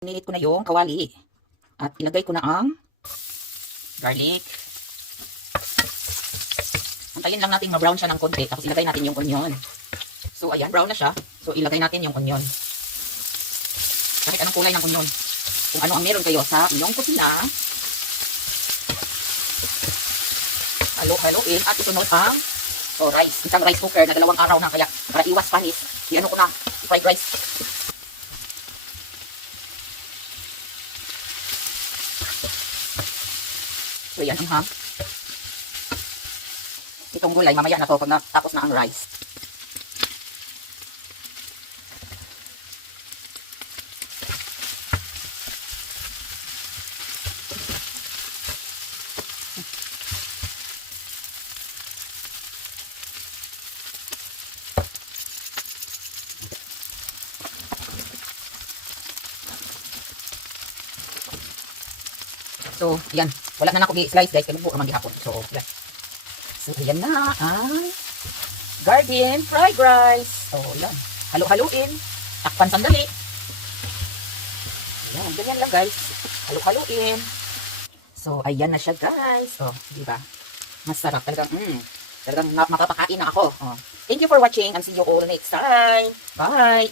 Ninit ko na yung kawali. At ilagay ko na ang garlic. Antayin lang natin ma-brown siya ng konti. Tapos ilagay natin yung onion. So, ayan, brown na siya. So, ilagay natin yung onion. Kahit anong kulay ng onion. Kung ano ang meron kayo sa inyong kusina. Halo-haloin at isunod ang rice. Isang rice cooker na 2 araw na. Kaya para iwas panis, i-ano ko na, fried rice. So, yan ang ham. Itong gulay, mamaya na to pag natapos na ang rice. So, yan. Wala na ako i-slice guys. Kalugbo naman gihapon. So, yan. So, ayan na ang garden fried rice. So, yan. Halo-haluin. Takpan sandali. Yan. Ganyan lang guys. Halo-haluin. So, ayan na siya guys. Oh, di ba? Masarap. Talagang, talagang mapapakain na ako. Oh. Thank you for watching and see you all next time. Bye!